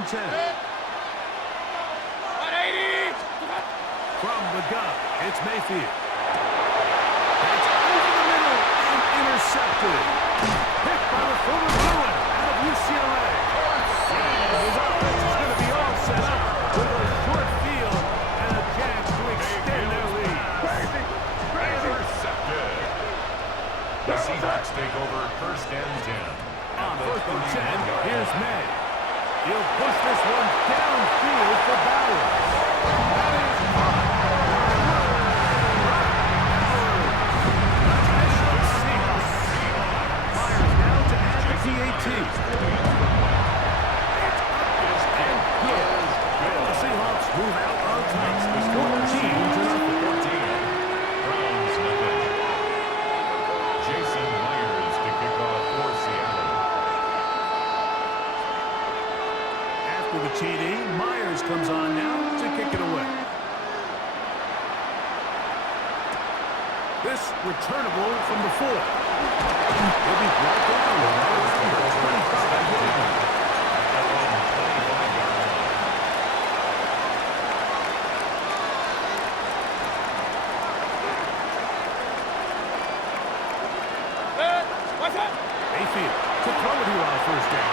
and 10. 180. From the gun, it's Mayfield. It's over the middle and intercepted. Picked by the former Bruin out of UCLA. His offense is going to be all set up with a short field and a chance to extend their lead. Intercepted. The Seahawks take over first and 10. On first and 10, here's May. He'll push this one downfield for Bowers. That is caught. Myers down to add the PAT. It's up and good. The Seahawks move out on top. 14-0. Browns nothing. Jason Myers to kick off for Seattle. After the TD, Myers comes on now to kick it away. This returnable from the 4. He'll be brought down with 25 yards. Mayfield to throw it here on first down.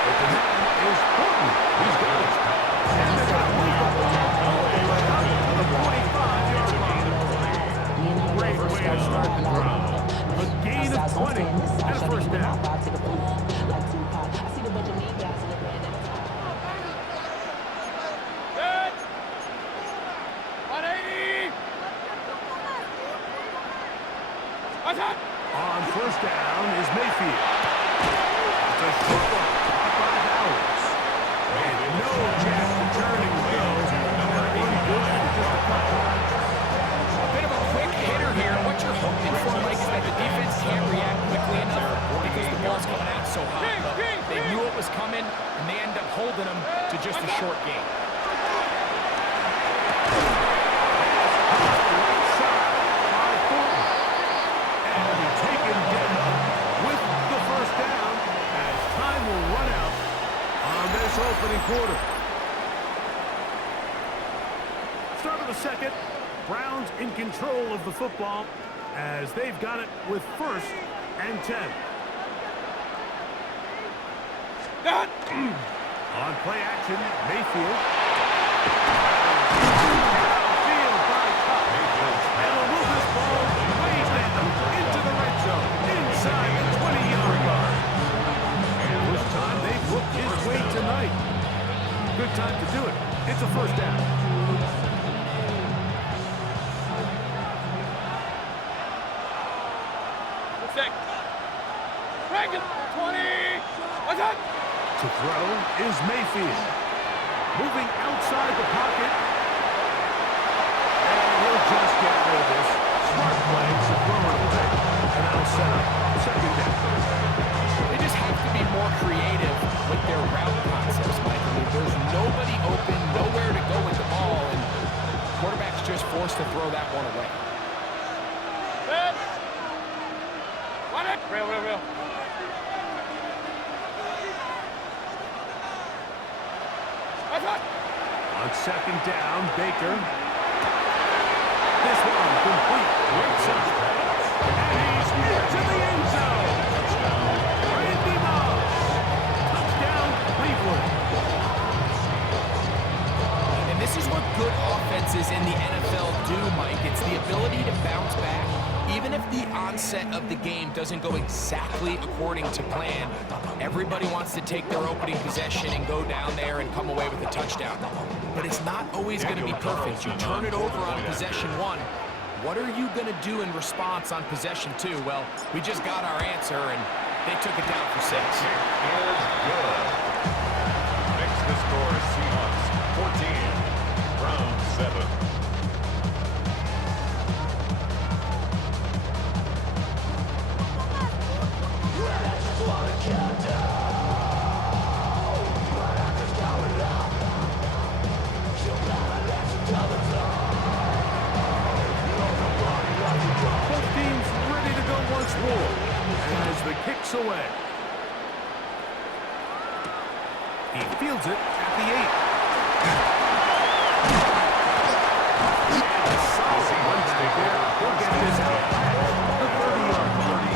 But the man is Horton. He's got it. And they're going to move the ball all the way up to the 45-yard line. Great way to start the drive. A gain of 20 and a first down. Good. 180. What's up? On first down is Mayfield. It's a short one caught by Bowers. And no chance to turn and go. One good and just a couple. A bit of a quick hitter here. What you're hoping for, Mike, is that the defense can't react quickly enough because the ball's coming out so hot. But they knew it was coming, and they end up holding them to just a short game. Opening quarter. Start of the second. Browns in control of the football as they've got it with first and 10. On play action, Mayfield. Downfield by Cup. And will move this ball way down into the red zone. Inside the 20-yard line. First time they've looked his way tonight. Good time to do it. It's a first down. Six. Reagan. 20. What's up? To throw is Mayfield. Moving outside the pocket. And he'll just get rid of this. Smart play to throw it away. And that'll set up second down. They just have to be more creative with their route concepts, Mike. I mean, there's nobody open, nowhere to go with the ball, and quarterback's just forced to throw that one away. Good. Real. What's up? On second down, Baker. This one complete. Great shot. And he's into the end zone. Randy Moss. Touchdown, Cleveland. And this is what good offenses in the NFL do, Mike. It's the ability to bounce back. Even if the onset of the game doesn't go exactly according to plan, everybody wants to take their opening possession and go down there and come away with a touchdown. But it's not always going to be perfect. You turn it over on possession 1. What are you going to do in response on possession 2? Well, we just got our answer, and they took it down for 6. Is good. Makes the score Seahawks 14, Browns 7. Both teams ready to go once more as the kick's away. He fields it at the 8. And a solid one back there. He'll get this out past the 30-yard line.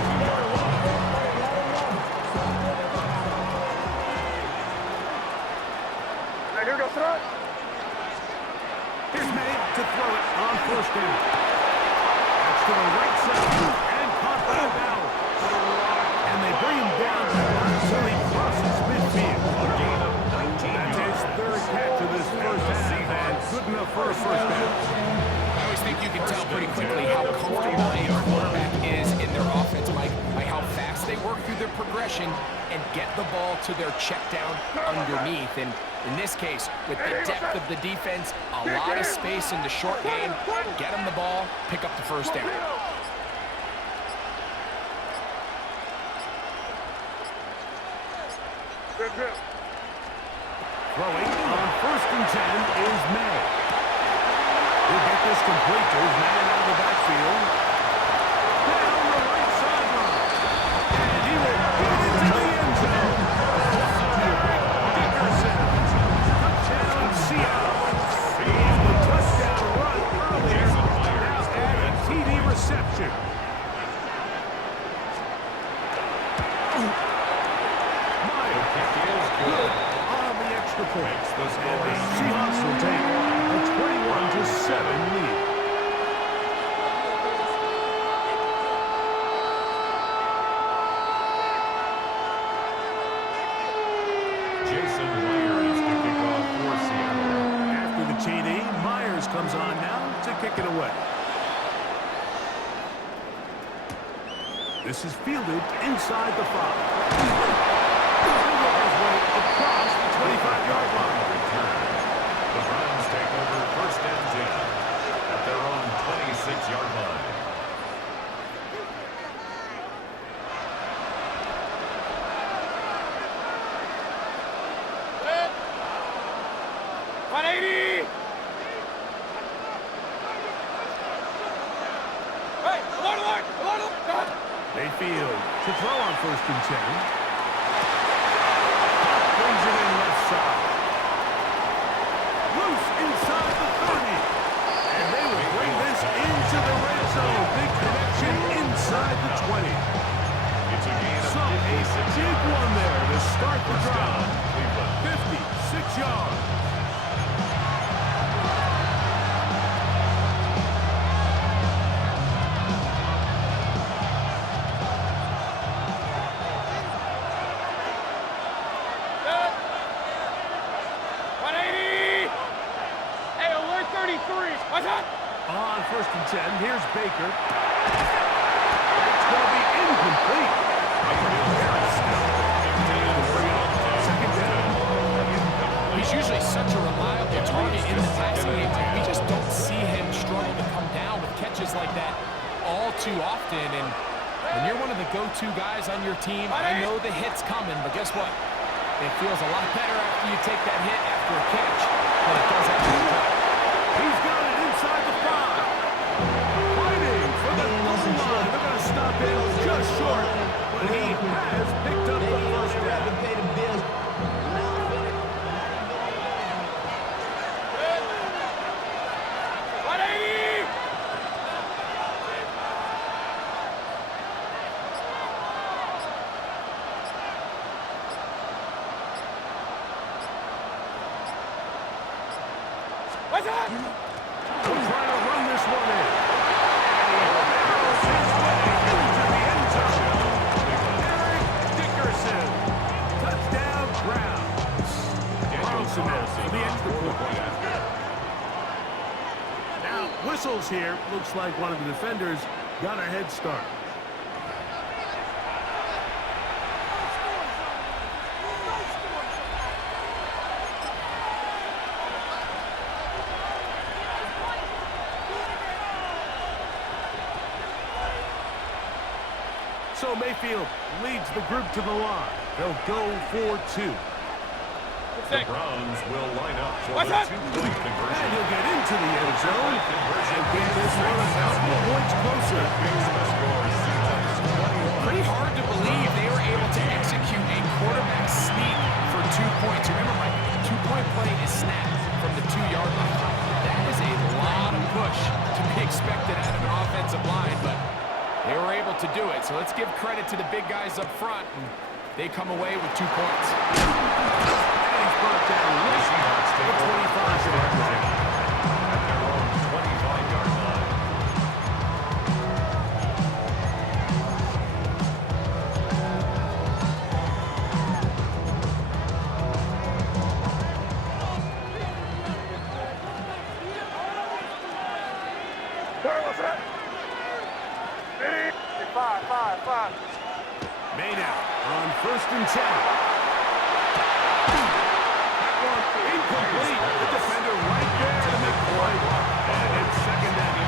Here goes throw it. Here's May to throw it on first down. That's to the right side and caught by Bauer. And they bring him down until he crosses midfield. That's his third catch of this first half, and good enough for a first down. I always think you can tell pretty quickly how comfortable a quarterback is in their offense, Mike, by how fast they work through their progression and get the ball to their check down underneath. And in this case, with the depth of the defense, a lot of space in the short game, get them the ball, pick up the first down. Throwing on first and 10 is May. He'll get this complete to his man out of the backfield. Down the right sideline. And he will get into the end zone. Dickerson. Touchdown, Seattle. Seeing the touchdown run earlier. Now add a TD reception. Meyer is good on the extra points. And the Seahawks will take a 21-7 lead. Jason Myers to kick off for Seattle. After the TD, Myers comes on now to kick it away. This is fielded inside the 5. He'll work his way across the 25-yard line. The Browns take over first and 10 at their own 26-yard line. Set. 180. Hey, alert. Mayfield to throw on first and 10. Brings it in left side. Loose inside the 30. And they will bring this into the red zone. Big connection inside the 20. It's a gain of So a 56 big one there to start the First down, drive. Cleveland. 56 yards. Set. 180. Hey, alert 33. What's up? On first and 10, here's Baker. It's going to be incomplete. Second down. He's usually such a reliable target in the passing game. We just don't see him struggle to come down with catches like that all too often. And when you're one of the go-to guys on your team, I know the hit's coming, but guess what? It feels a lot better after you take that hit after a catch than it does after a drop. He's got it inside the 5. Fighting for the goal line. They're going to stop him just short, but he has picked up the first down. Set. 180. What's up? They're trying to run this one in. Barrels his way into the end zone. Eric Dickerson. Touchdown, Browns. Carlson now for the extra point. Now, whistles here. Looks like one of the defenders got a head start. So Mayfield leads the group to the line. They'll go for 2. The Browns will line up for What's the up? two-point And conversion. he'll get into the end zone and get this one a couple points closer. Pretty hard to believe they were able to execute a quarterback sneak for 2 points. Remember, Mike, 2-point play is snapped from the 2-yard line. That is a lot of push to be expected out of an offensive line, but they were able to do it. So let's give credit to the big guys up front. And they come away with 2 points. And he's brought down with the 25-yard line. At their own 25-yard line. Five. Made out on 1st and 10. That one incomplete. The defender right there to make the play. And it's 2nd down.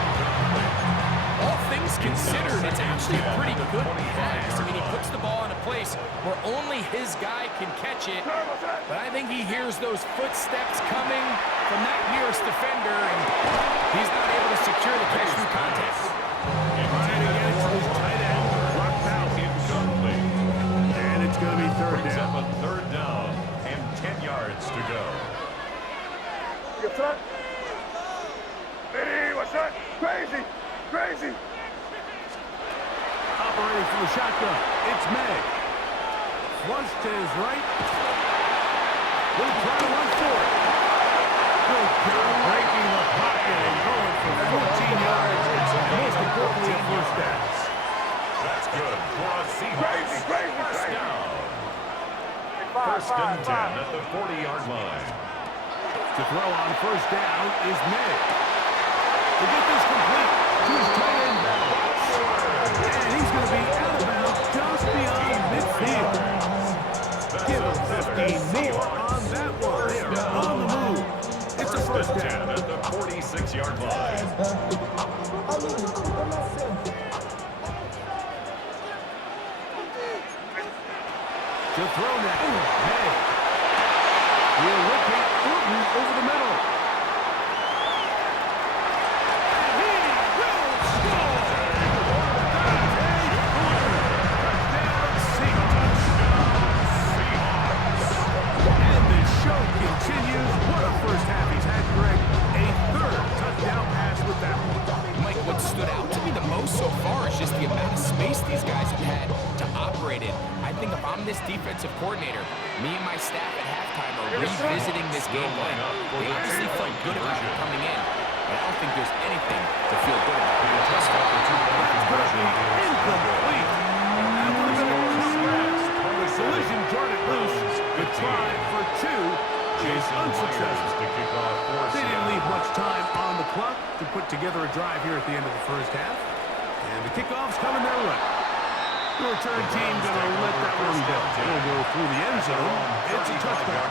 All things considered, it's actually a pretty good pass. I mean, he puts the ball in a place where only his guy can catch it. But I think he hears those footsteps coming from that nearest defender, and he's not able to secure the catch through contact. Trying to get it to his tight end. Rocked out. Incomplete. And it's going to be 3rd Brings down. up a 3rd down and 10 yards to go. What's that? Crazy. Operating from the shotgun. It's May. Flush to his right. Will try to run for it. Good job breaking the pocket and going for 14 yards. And most importantly, a 1st down. That's good for a Seahawks first down. First and 10 at the 40-yard line. To throw on 1st down is May. To get this complete to his tight end box. And he's going to be out of bounds just beyond midfield. Give him 15 more on that one. They're on the move. It's a 1st down. 10 at the 46-yard line. To throw now. May. He'll locate Thornton over the middle. And he will score! Touchdown Seahawks. And the show continues. What a first half he's had, Greg. A 3rd touchdown pass with that one. Mike, what stood out to me the most so far is just the amount of space these guys have had to operate in. I think if I'm this defensive coordinator, me and my staff at halftime are revisiting this game plan. They obviously felt good about it coming in, but I don't think there's anything to feel good about. That's going to be incomplete. After the congrats, the collision turned it loose. The try for 2 is unsuccessful. They didn't leave much time on the clock to put together a drive here at the end of the 1st half. And the kickoff's coming their way. The return team going to let that one go. It'll go through the end zone. It's a touchdown.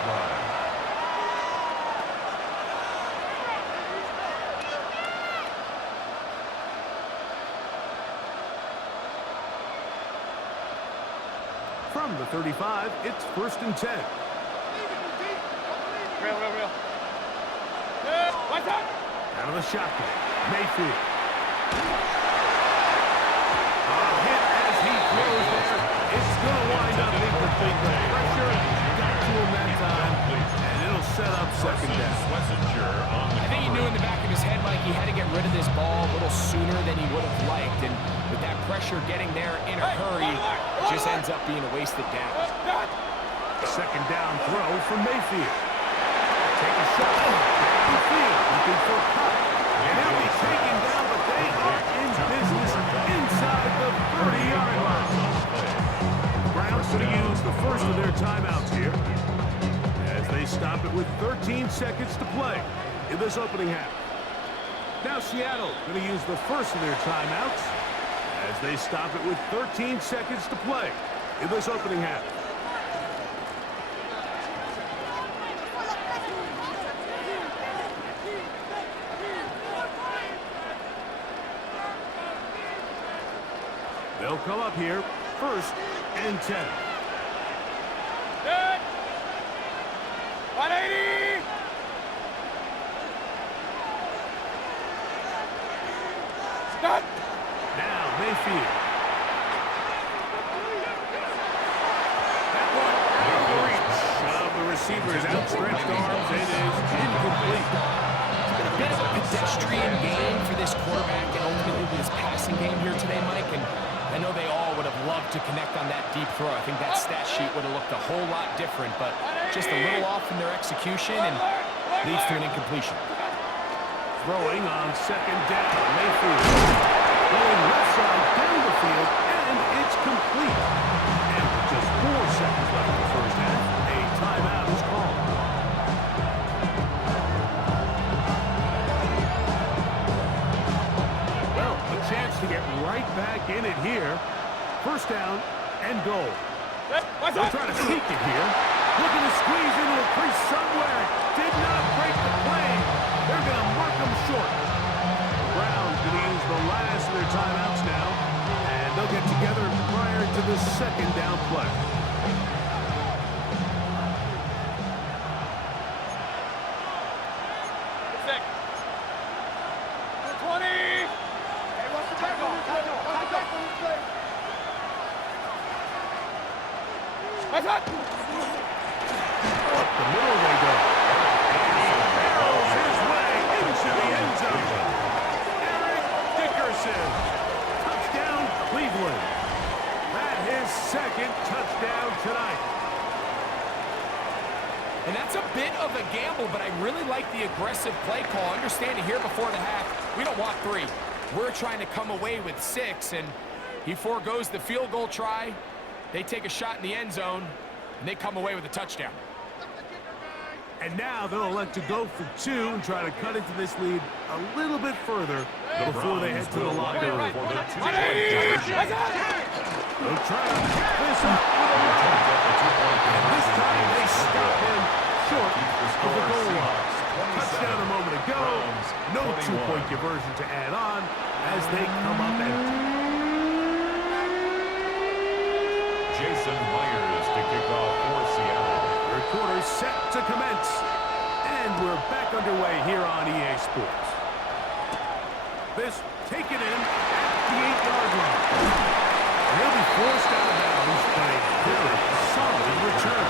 From the 35, it's 1st and 10. Real. What's up? Out of the shotgun. Mayfield. A hit as he throws there. It's going to wind up incomplete. The pressure got to him that time, and it'll set up 2nd down. I think he knew in the back of his head, Mike, he had to get rid of this ball a little sooner than he would have liked, and with that pressure getting there in a hurry, it just ends up being a wasted down. 2nd down throw from Mayfield. Take a shot. Mayfield looking for a cut. And he'll be taken down, but they are in business inside the 30-yard line. Browns going to use the first of their timeouts here as they stop it with 13 seconds to play in this opening half. Now Seattle going to use the first of their timeouts as they stop it with 13 seconds to play in this opening half. They'll come up here, 1st and 10. Good. 180. Stop. Now Mayfield. That one out of reach of the pedestrian game for this quarterback and ultimately this passing game here today, Mike. And I know they all would have loved to connect on that deep throw. I think that stat sheet would have looked a whole lot different, but just a little off in their execution and leads to an incompletion. Throwing on second down, Mayfield. Going left side down the field, and it's complete. And with just 4 seconds left in the first half, a timeout is called. Well, a chance to get right back in it here. First down and goal. They'll try to sneak it here. Looking to squeeze into a crease somewhere. Did not break the play. They're going to mark them short. The Browns going to use the last of their timeouts now. And they'll get together prior to the second down play. Up the middle they go. Goes his way into the end zone. Eric Dickerson. Touchdown, Cleveland. That his second touchdown tonight. And that's a bit of a gamble, but I really like the aggressive play call. Understanding here before the half, we don't want 3. We're trying to come away with 6, and he foregoes the field goal try. They take a shot in the end zone, and they come away with a touchdown. And now they'll elect to go for 2 and try to cut into this lead a little bit further before they head to the locker room. They'll try to pick this up with a run. And this time they stop him short of the goal line. Touchdown a moment ago. No 2-point conversion to add on as they come up empty. Jason Myers to kick off for Seattle. Third quarter set to commence. And we're back underway here on EA Sports. This taken in at the 8-yard line. He'll be forced out of bounds by a very solid return.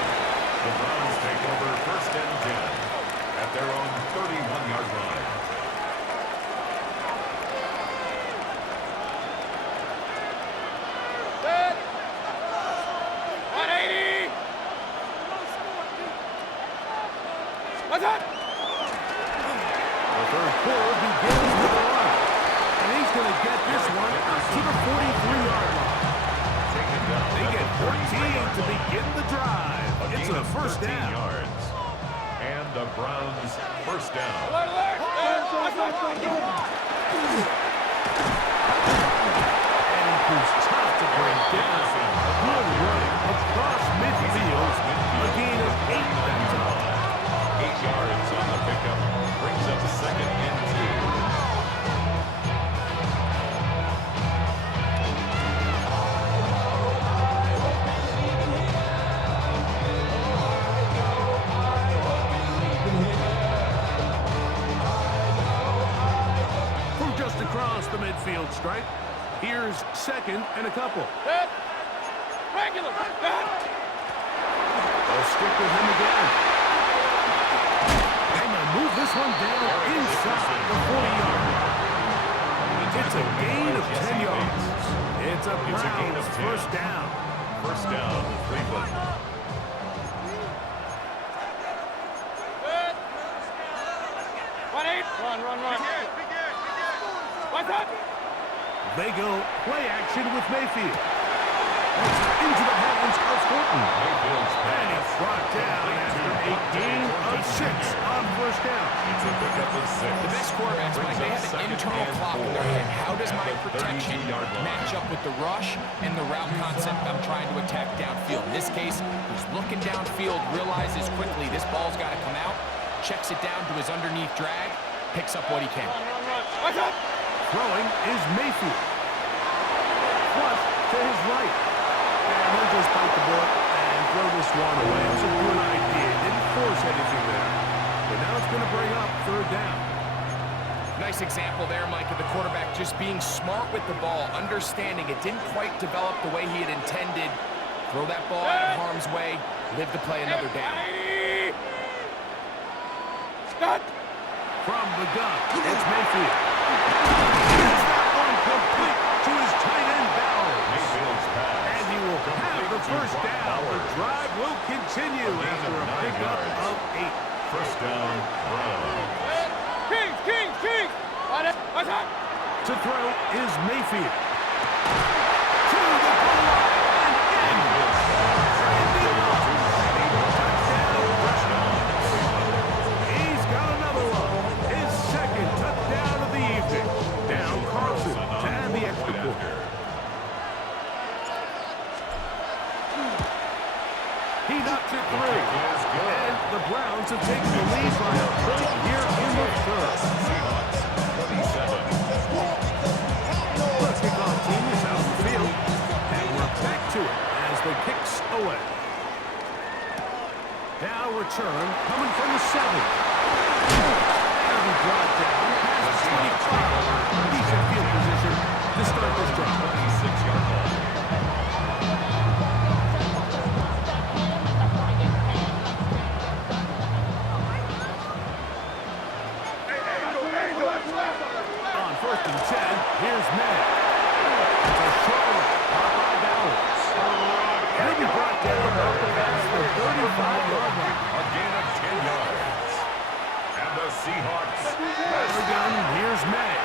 The Browns take over first and 10 at their own 31-yard line. The third quarter begins with a run. And he's going to get this one out to the 43-yard line. They get 14 to begin the drive. It's a first down. Yards. And the Browns first down. And who's tough to bring down. Good running across midfield. A gain of 8 that time. 8 yards on the pickup. Brings up second and 2. Across the midfield stripe. Here's second and a couple. Regular. They'll stick with him again. And they'll move this one down inside the 40-yard line. It's a gain of 10 yards. It's a Browns first down. First down, Cleveland. Run. They go play action with Mayfield. That's into the hands of Horton. Mayfield's And pass. it's brought down after a gain of 6 on first down. It's a pickup of 6. The best quarterbacks, Mike, they have an internal clock in their head. How does my protection match up with the rush and the route concept I'm trying to attack downfield? In this case, he's looking downfield, realizes quickly this ball's got to come out, checks it down to his underneath drag, picks up what he can. Throwing is Mayfield. Flush to his right. And he'll just bite the bullet and throw this one away. It's a good idea. Didn't force anything there. But now it's going to bring up third down. Nice example there, Mike, of the quarterback just being smart with the ball, understanding it didn't quite develop the way he had intended. Throw that ball out of harm's way, live to play another down. From the gun, it's Mayfield. Is that one complete to his tight end Bowers? Mayfield's pass. And he will have the first down. The drive will continue after a pickup of 8. First down, Browns. King! Attack! To throw is Mayfield. To the goal line and in. Randy Moss. Touchdown. He's got another one. His second touchdown of the evening. Now Carlson to add the extra point. He knocks it through. And the Browns have taken the lead by a point here in the third. Seahawks, 27. The kickoff team is out of the field, and we're back to it as the kicks away. Now return coming from the 7. And he brought down past 25. Decent field position to start this drive. 26-yard line. On 1st and 10, here's May. It's a short one, caught by Bowers. And he'll be brought down past the 35-yard line. A gain of 10 yards. And the Seahawks. Again, here's May.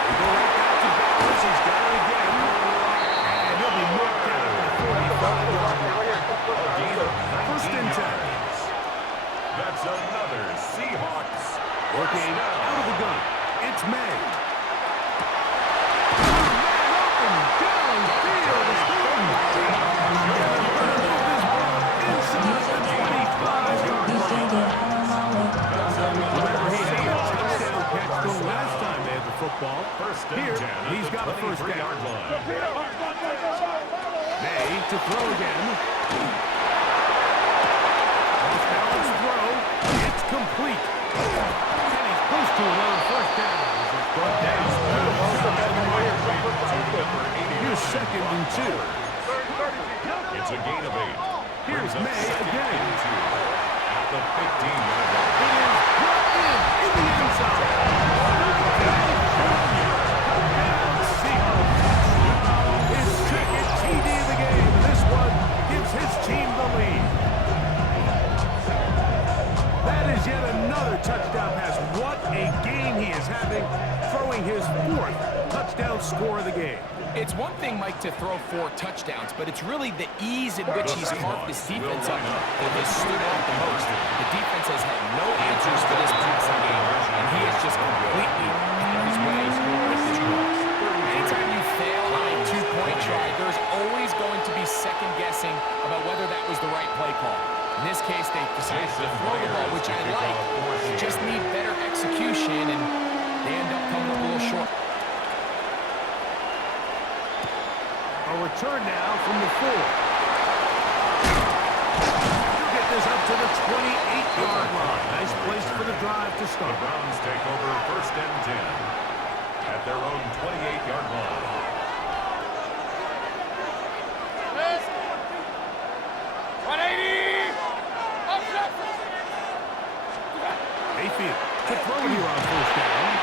We go right back to Bowers. He's got it again. And he'll be knocked down at the 45-yard line. A gain of 1st 19 and 10. yards. That's another Seahawks. Working out of the gun. It's May. Open downfield. It's Thornton. Inside the 25-yard line. Remember, he had a touchdown catch the last time they had the football. Here, he's got a first down. May to throw again. Off-balance throw. It's complete. And he's close to another first down. Brought down. Here's 2nd and 2. It's a gain of 8. Here's May again. At the 15-yard line. It is brought in the end zone. And Seahawks. His second TD of the game. This one gives his team the lead. That is yet another touchdown pass. What a game he is having, throwing his 4th touchdown score of the game. It's one thing, Mike, to throw 4 touchdowns, but it's really the ease in which he's carved this defense up that has stood out the most. The defense has had no answers for this passing game, and he has just completely had his way with this group. Anytime you fail on a 2-point try, there's always going to be second-guessing about whether that was the right play call. In this case, they decided to throw the ball, which I like. They just need better execution, and they end up coming up a little short. A return now from the 4. He'll get this up to the 28-yard line. Nice place for the drive to The start. Browns take over 1st and 10 at their own 28-yard line. Mayfield to throw here on 1st down.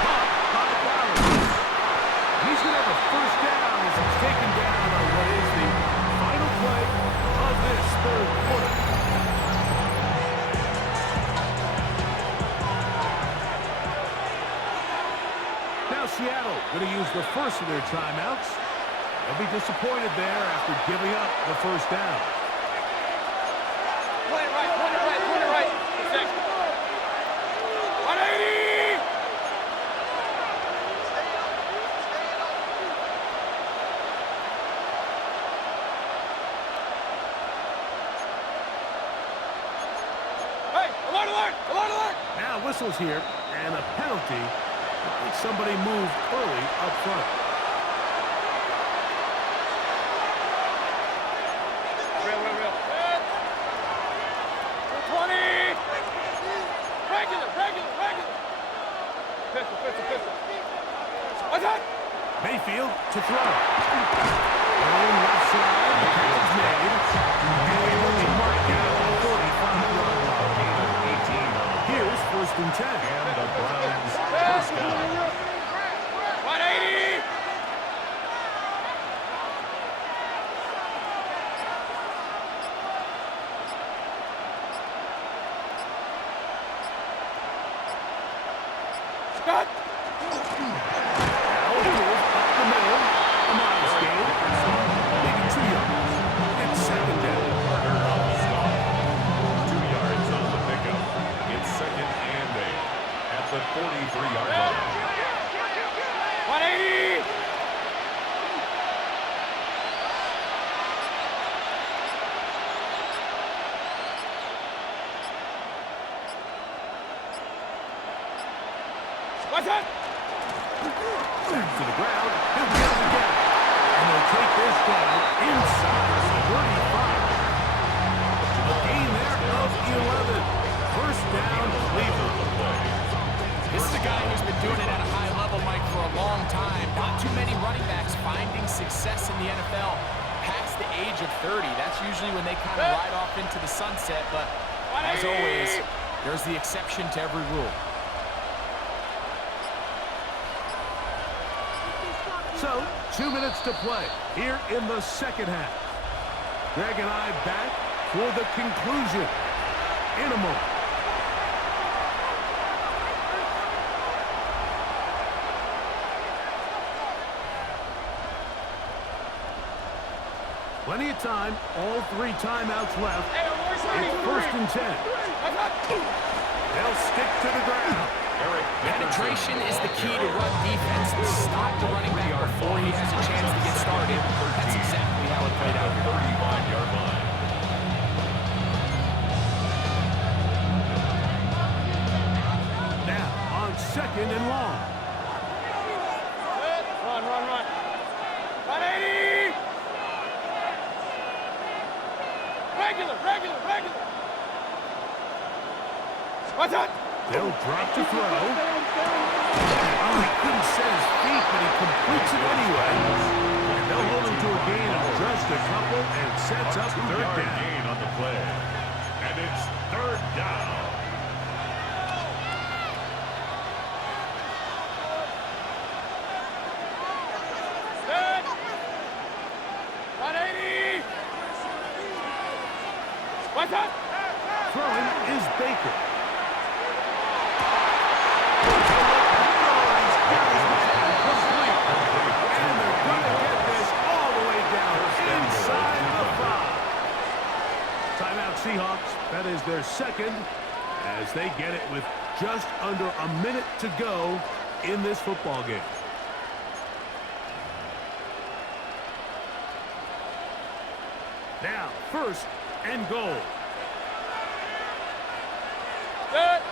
Caught by Bowers. He's going to have a first down as he's taken down on what is the final play of this 3rd quarter. Now Seattle going to use the first of their timeouts. They'll be disappointed there after giving up the first down. Point it right. 6. 180! Hey, alert! Now whistles here, and a penalty. I think somebody moved early up front. Real. 20! Regular! Pistol. Attack! Mayfield to throw. Going left side, the catch is made. And he will be marked down at the 45-yard line. Here's 1st first and 10. And the Browns first down. 180! Cut! Now here's up the middle. A modest gain. Maybe 2 yards. It's second down. Carter on the stop. 2 yards on the pickup. It's second and 8 at the 43-yard line. 180! What's that? Back to the ground. He'll get it again. And they'll take this down inside the 35. A gain there of 11. First down, Cleveland. This is a guy who's been doing it at a high level, Mike, for a long time. Not too many running backs finding success in the NFL past the age of 30. That's usually when they kind of ride off into the sunset, but as always, there's the exception to every rule. So, 2 minutes to play here in the second half. Greg and I back for the conclusion in a moment. Plenty of time, all 3 timeouts left. It's first and 10. They'll stick to the ground. Penetration is the key to run defense. Stop the running back before he has a chance to get started. That's exactly how it played out. 35-yard line. Now, on second and long. Run. 180! Regular! What's that? They'll drop to throw. Oh, he couldn't set his feet, but he completes it anyway. And they'll hold him to a gain of just a couple and sets up third Two-yard down. gain on the play. And it's third down. Good! 180! What's that? Throwing is Baker. And they're going to get this all the way down inside the 5. Timeout Seahawks. That is their second as they get it with just under a minute to go in this football game. Now, first and goal. Good!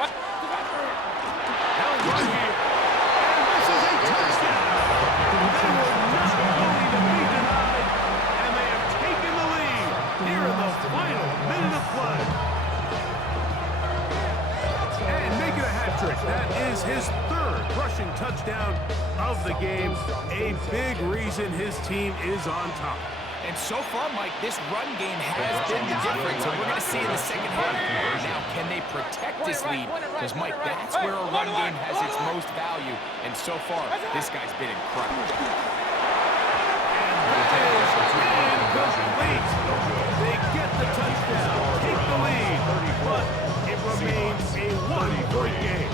What? They'll run here. And this is a touchdown. They were not going to be denied, and they have taken the lead here in the final minute of play. And make it a hat trick. That is his third rushing touchdown of the game. A big reason his team is on top. And so far, Mike, this run game has been the difference, and we're going to see in the second half. Now, can they protect this lead? Because, Mike, that's where a run game has its most value. And so far, this guy's been incredible. And that is incomplete. They get the touchdown, take the lead, but it remains a one-point game.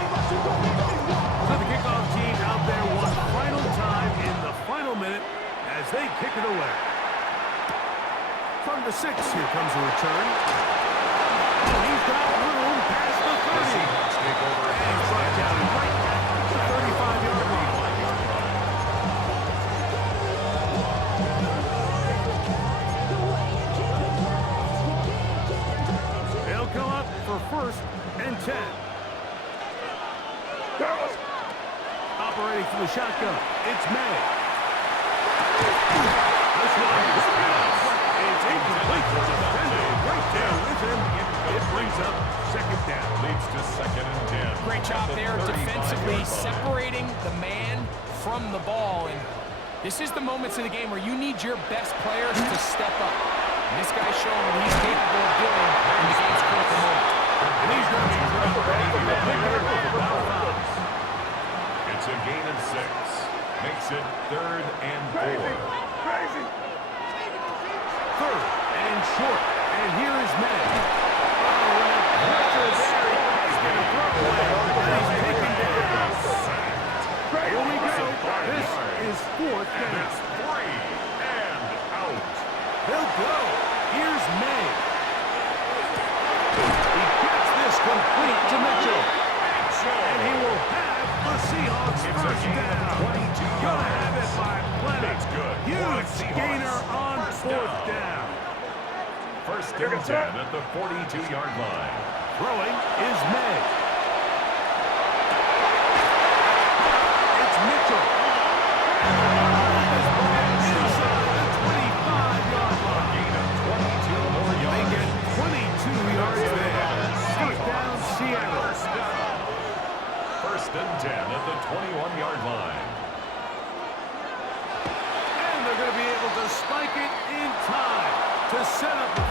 So the kickoff team out there one final time in the final minute as they kick it away. From the 6, here comes a return. Oh, he's got room past the 30. And brought down right at the 35-yard line. They'll come up for first and 10. Operating from the shotgun, it's May. This one is it's incomplete. The defender right there with him. It brings up second down. Leads to second and 10. Great job there defensively, separating the man from the ball. And this is the moments of the game where you need your best players to step up. And this guy's showing what he's capable of doing in the game's critical moment. And he's going to be ready to pick it up for about 5. It's a gain of 6. Makes it 3rd and 4. Third and short. And here is May. Oh, and pressure there. He's going to throw away. And he's taken down. Here we go. This is 4th down. It's 3 and out. He'll go. Here's May. He gets this complete to Mitchell. And he will have the Seahawks first down. Gonna have it by plenty. That's good. Huge gainer on 4th down. First and 10 at the 42-yard line. Throwing is May. It's Mitchell. And the ball is brought inside the 25-yard line. Gain of 22 more They yards. get 22 yards there. First down, Seattle. First and 10 at the 21-yard line. And they're going to be able to spike it in time to set up the